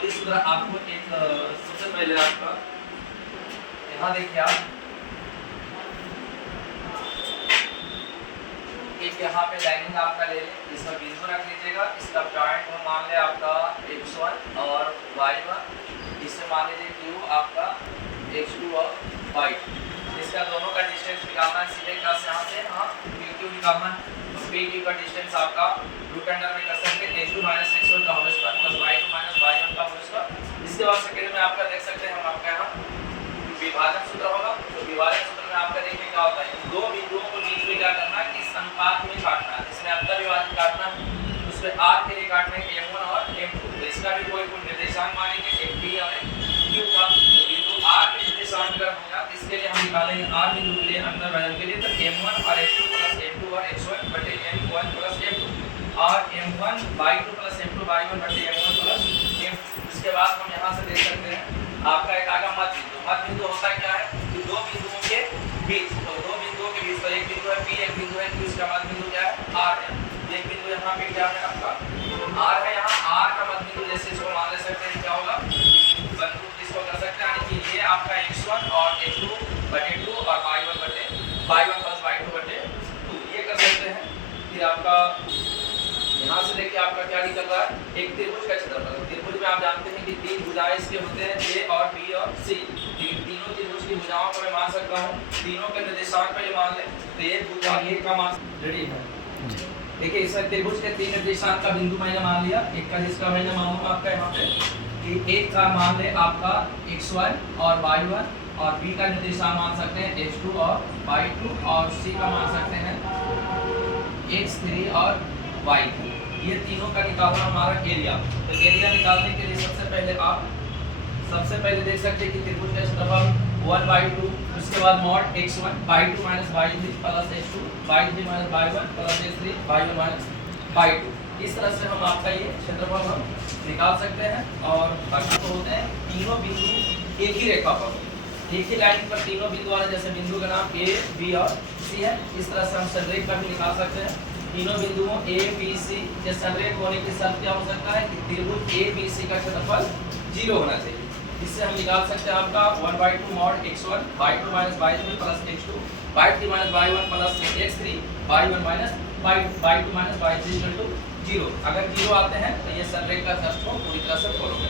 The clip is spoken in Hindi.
गोली सूत्र आपको एक सबसे पहले आपका यहाँ देखिए आप एक यहाँ पे लाइनिंग आपका ले लें, इसका बिंदु रख लीजिएगा, इसका पॉइंट को मान ले आपका x1 और y1, इससे मान लीजिए q आपका x2 और y2। इसका दोनों का डिस्टेंस निकालना है सीधे क्लास यहाँ से हाँ pq निकालना है। तो pq का डिस्टेंस आपका रूट अंडर में कर सकते हैं x2 माइनस x1 का whole square plus y2 minus y1 का होल स्क्वायर। इसके बाद सेकंड में आपका देख सकते हैं हम आपका यहाँ विभाजन सूत्र होगा। तो विभाजन सूत्र में आपका देखिए क्या होता है, दो बिंदुओं को बीच में क्या करना है, इस अनुपात में काटना है, इसमें अंतर विभाजन काटना है, उसमें r के लिए काटना है m1 और m2। तो इसका भी कोई निर्देशांक मानेंगे fp और q का। तो बिंदु r के निर्देशांक अगर होगा इसके लिए हम निकालेंगे r बिंदु के लिए अंतर विभाजन के लिए तो m1 और x2 प्लस m2 और x1 बटे m1 प्लस m2 और m1 y2 plus m2 y1 बटे m1 प्लस m2। इसके बाद हम यहाँ से देख सकते हैं आपका एक आगा मध्य बिंदु। मध्य बिंदु होता क्या है कि दो बिंदुओं के बीच, तो दो बिंदुओं के बीच तो एक बिंदु है P, एक बिंदु है Q, इसका मध्य बिंदु क्या है R है। एक बिंदु यहाँ पे क्या है आपका R है, यहाँ R का मध्य बिंदु जैसे इसको मान ले सकते हैं क्या होगा, बंधु इसको कर सकते हैं यानी कि ये आपका x1 और x2 बटे 2 और y1 बटे y1 प्लस y2 बटे 2 ये कर सकते हैं। फिर आपका यहाँ से देखिए आपका क्या निकल रहा है, एक त्रिभुज का क्षेत्रफल। त्रिभुज में आप जानते हैं कि तीन भुजाएं इसके होते हैं A और B और C। तीनों त्रिभुज की भुजाओं को मैं मान सकता हूँ, तीनों के निर्देशांक पहले मान ले तो ये भुजा A का मान रेडी है। देखिए इस त्रिभुज के तीन निर्देशांक का बिंदु मैंने मान लिया, एक का जिसका मैंने मानूंगा आपका यहाँ पे कि एक का मान ले आपका x1 और y1 और B का निर्देशांक मान सकते हैं x2 और y2 और C का मान सकते हैं x3 और y2। ये तीनों का निकालना हमारा एरिया। तो एरिया निकालने के लिए सबसे पहले देख सकते हैं कि त्रिभुज का क्षेत्रफल 1/2, उसके बाद mod x1 y2 minus y3 plus x2 y3 minus y1 plus x3 y1 minus y2। इस तरह से हम आपका ये क्षेत्रफल हम निकाल सकते हैं। और बाकी तो होते हैं तीनों बिंदु एक ही रेखा पर, एक ही लाइन पर तीनों बिंदु वाले, जैसे बिंदु का नाम A, B और C है। इस तरह से हम संरेख का भी निकाल सकते हैं। तीनों बिंदुओं A, B, C के संरेख होने की शर्त क्या हो सकता है कि त्रिभुज A, B, C का क्षेत्रफल 0 होना चाहिए। इससे हम निकाल सकते हैं आपका 1/2 mod x1 y2 minus y3 plus x2 y3 minus y1 plus x3 y1 minus y2 minus y3 0। अगर 0 आते हैं तो ये संरेख का शर्त को पूरी तरह से फॉलो करें।